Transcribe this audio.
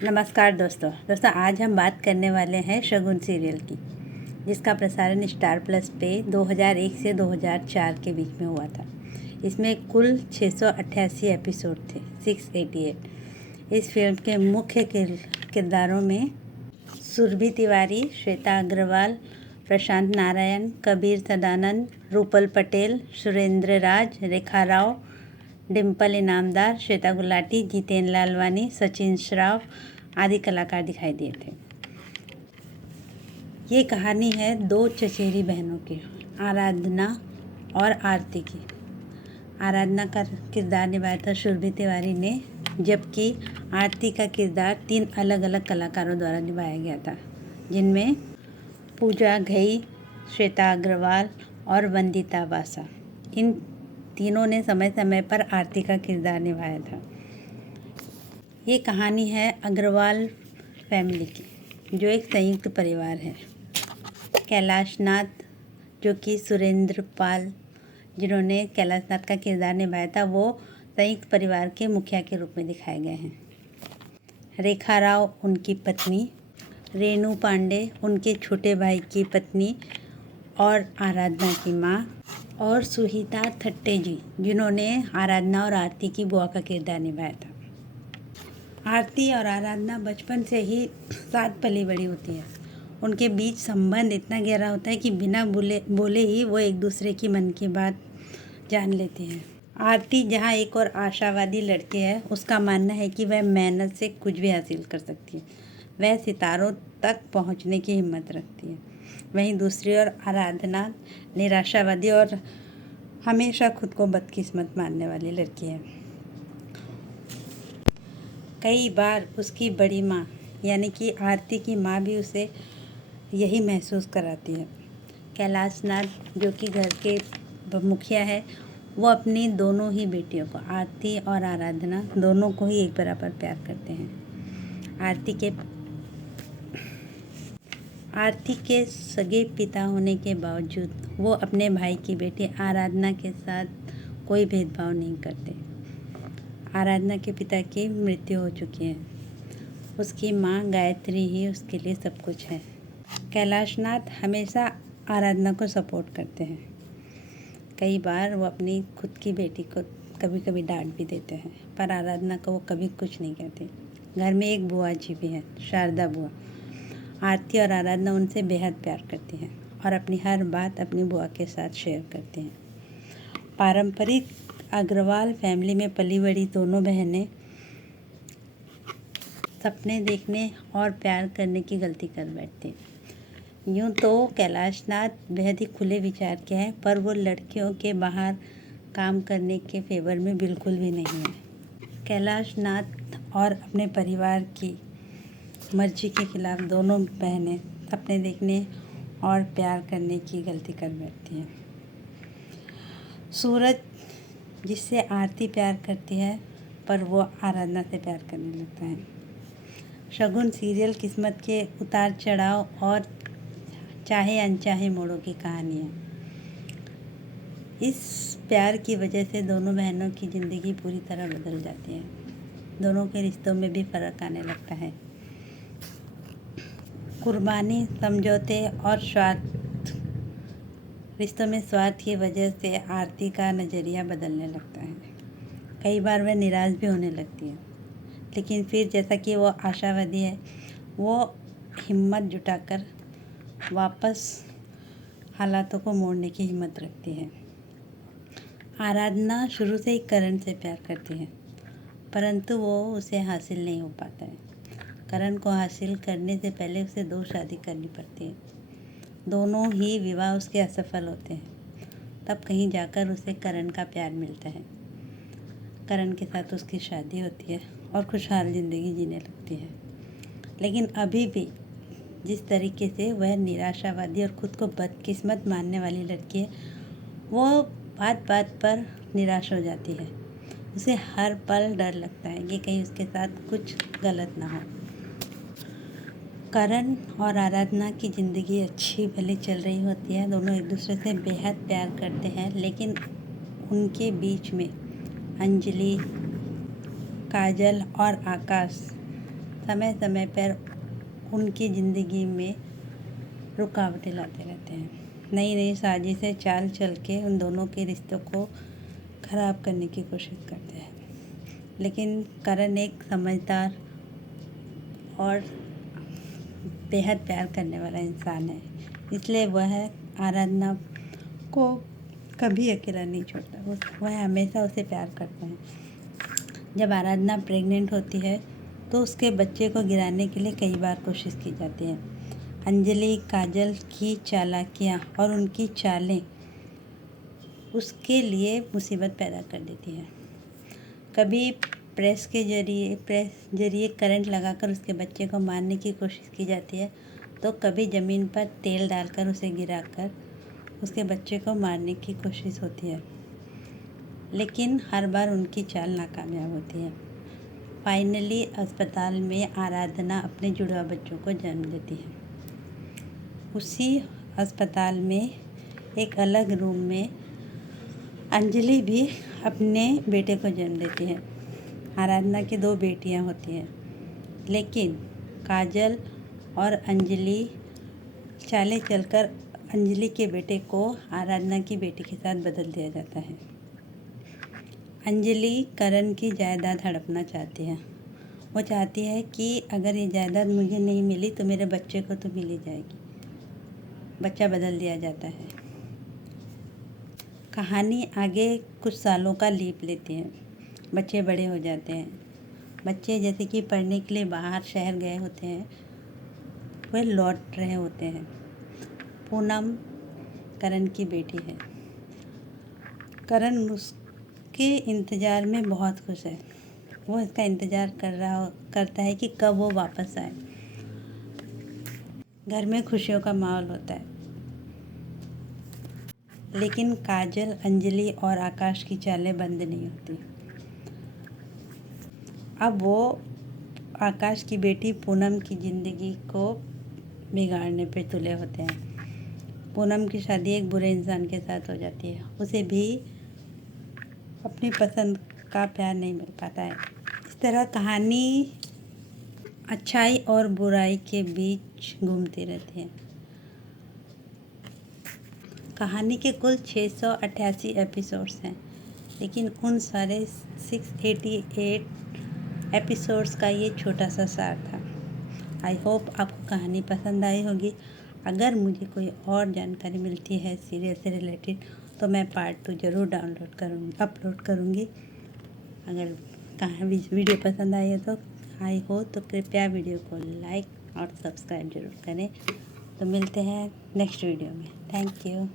नमस्कार दोस्तों आज हम बात करने वाले हैं शगुन सीरियल की, जिसका प्रसारण स्टार प्लस पे 2001 से 2004 के बीच में हुआ था। इसमें कुल 688 एपिसोड थे, 688। इस फिल्म के मुख्य किरदारों में सुरभि तिवारी, श्वेता अग्रवाल, प्रशांत नारायण, कबीर सदानंद, रूपल पटेल, सुरेंद्र राज, रेखा राव, डिम्पल इनामदार, श्वेता गुलाटी, जितेंद्र लालवानी, सचिन श्राफ आदि कलाकार दिखाई दिए थे। ये कहानी है दो चचेरी बहनों की, आराधना और आरती की। आराधना का किरदार निभाया था सुरभि तिवारी ने, जबकि आरती का किरदार 3 अलग अलग कलाकारों द्वारा निभाया गया था, जिनमें पूजा घई, श्वेता अग्रवाल और वंदिता वासा। इन तीनों ने समय समय पर आरती का किरदार निभाया था। ये कहानी है अग्रवाल फैमिली की, जो एक संयुक्त परिवार है। कैलाश नाथ, जो कि सुरेंद्र पाल, जिन्होंने कैलाश नाथ का किरदार निभाया था, वो संयुक्त परिवार के मुखिया के रूप में दिखाए गए हैं। रेखा राव उनकी पत्नी, रेणु पांडे उनके छोटे भाई की पत्नी और आराधना की माँ, और सुहिता थट्टे जी, जिन्होंने आराधना और आरती की बुआ का किरदार निभाया था। आरती और आराधना बचपन से ही साथ पली बड़ी होती है। उनके बीच संबंध इतना गहरा होता है कि बिना बोले ही वो एक दूसरे की मन की बात जान लेती हैं। आरती जहाँ एक और आशावादी लड़की है, उसका मानना है कि वह मेहनत से कुछ भी हासिल कर सकती है। वह सितारों तक पहुँचने की हिम्मत रखती है। वहीं दूसरी ओर आराधना निराशावादी और हमेशा खुद को बदकिस्मत मानने वाली लड़की है। कई बार उसकी बड़ी माँ यानी कि आरती की माँ भी उसे यही महसूस कराती है। कैलाश नाथ, जो कि घर के मुखिया है, वो अपनी दोनों ही बेटियों को, आरती और आराधना दोनों को ही एक बराबर प्यार करते हैं। आरती के सगे पिता होने के बावजूद वो अपने भाई की बेटी आराधना के साथ कोई भेदभाव नहीं करते। आराधना के पिता की मृत्यु हो चुकी है। उसकी माँ गायत्री ही उसके लिए सब कुछ है। कैलाश नाथ हमेशा आराधना को सपोर्ट करते हैं। कई बार वो अपनी खुद की बेटी को कभी कभी डांट भी देते हैं, पर आराधना को वो कभी कुछ नहीं कहते। घर में एक बुआ जी भी है, शारदा बुआ। आरती और आराधना उनसे बेहद प्यार करती हैं और अपनी हर बात अपनी बुआ के साथ शेयर करती हैं। पारंपरिक अग्रवाल फैमिली में पली बड़ी दोनों बहनें सपने देखने और प्यार करने की गलती कर बैठती हैं। यूँ तो कैलाश नाथ बेहद ही खुले विचार के हैं, पर वो लड़कियों के बाहर काम करने के फेवर में बिल्कुल भी नहीं है। कैलाश नाथ और अपने परिवार की मर्जी के खिलाफ दोनों बहनें सपने देखने और प्यार करने की गलती कर बैठती हैं। सूरज, जिससे आरती प्यार करती है, पर वो आराधना से प्यार करने लगता है। शगुन सीरियल किस्मत के उतार चढ़ाव और चाहे अनचाहे मोड़ों की कहानी है। इस प्यार की वजह से दोनों बहनों की ज़िंदगी पूरी तरह बदल जाती है। दोनों के रिश्तों में भी फ़र्क आने लगता है। कुर्बानी, समझौते और स्वार्थ, रिश्तों में स्वार्थ की वजह से आरती का नज़रिया बदलने लगता है। कई बार वह निराश भी होने लगती है, लेकिन फिर जैसा कि वो आशावादी है, वो हिम्मत जुटाकर वापस हालातों को मोड़ने की हिम्मत रखती है। आराधना शुरू से ही करण से प्यार करती है, परंतु वो उसे हासिल नहीं हो पाता है। करण को हासिल करने से पहले उसे 2 शादी करनी पड़ती है। दोनों ही विवाह उसके असफल होते हैं। तब कहीं जाकर उसे करण का प्यार मिलता है। करण के साथ उसकी शादी होती है और खुशहाल ज़िंदगी जीने लगती है। लेकिन अभी भी जिस तरीके से वह निराशावादी और ख़ुद को बदकिस्मत मानने वाली लड़की है, वो बात बात पर निराश हो जाती है। उसे हर पल डर लगता है कि कहीं उसके साथ कुछ गलत ना हो। करण और आराधना की ज़िंदगी अच्छी भली चल रही होती है। दोनों एक दूसरे से बेहद प्यार करते हैं, लेकिन उनके बीच में अंजलि, काजल और आकाश समय समय पर उनकी ज़िंदगी में रुकावटें लाते रहते हैं। नई नई साजिशें चाल चल के उन दोनों के रिश्तों को ख़राब करने की कोशिश करते हैं। लेकिन करण एक समझदार और बेहद प्यार करने वाला इंसान है, इसलिए वह आराधना को कभी अकेला नहीं छोड़ता। वह हमेशा उसे प्यार करता है। जब आराधना प्रेग्नेंट होती है तो उसके बच्चे को गिराने के लिए कई बार कोशिश की जाती है। अंजलि काजल की चालाकियाँ और उनकी चालें उसके लिए मुसीबत पैदा कर देती हैं। कभी प्रेस जरिए करंट लगाकर उसके बच्चे को मारने की कोशिश की जाती है, तो कभी ज़मीन पर तेल डालकर उसे गिराकर उसके बच्चे को मारने की कोशिश होती है, लेकिन हर बार उनकी चाल नाकामयाब होती है। फाइनली अस्पताल में आराधना अपने जुड़वा बच्चों को जन्म देती है। उसी अस्पताल में एक अलग रूम में अंजलि भी अपने बेटे को जन्म देती है। आराधना की 2 बेटियां होती हैं, लेकिन काजल और अंजलि चालें चलकर अंजलि के बेटे को आराधना की बेटी के साथ बदल दिया जाता है। अंजलि करण की जायदाद हड़पना चाहती है। वो चाहती है कि अगर ये जायदाद मुझे नहीं मिली तो मेरे बच्चे को तो मिल ही जाएगी। बच्चा बदल दिया जाता है। कहानी आगे कुछ सालों का लीप लेती है। बच्चे बड़े हो जाते हैं। बच्चे जैसे कि पढ़ने के लिए बाहर शहर गए होते हैं, वे लौट रहे होते हैं। पूनम करण की बेटी है। करण उसके इंतज़ार में बहुत खुश है। वो इसका इंतज़ार करता है कि कब वो वापस आए। घर में खुशियों का माहौल होता है, लेकिन काजल, अंजलि और आकाश की चालें बंद नहीं होती। अब वो आकाश की बेटी पूनम की ज़िंदगी को बिगाड़ने पे तुले होते हैं। पूनम की शादी एक बुरे इंसान के साथ हो जाती है। उसे भी अपनी पसंद का प्यार नहीं मिल पाता है। इस तरह कहानी अच्छाई और बुराई के बीच घूमती रहती है। कहानी के कुल 688 एपिसोड्स हैं, लेकिन उन सारे 688 एपिसोड्स का ये छोटा सा सार था। आई होप आपको कहानी पसंद आई होगी। अगर मुझे कोई और जानकारी मिलती है सीरियल से रिलेटेड तो मैं पार्ट 2 ज़रूर अपलोड करूँगी। अगर वीडियो पसंद आई हो तो कृपया वीडियो को लाइक और सब्सक्राइब ज़रूर करें। तो मिलते हैं नेक्स्ट वीडियो में। Thank you.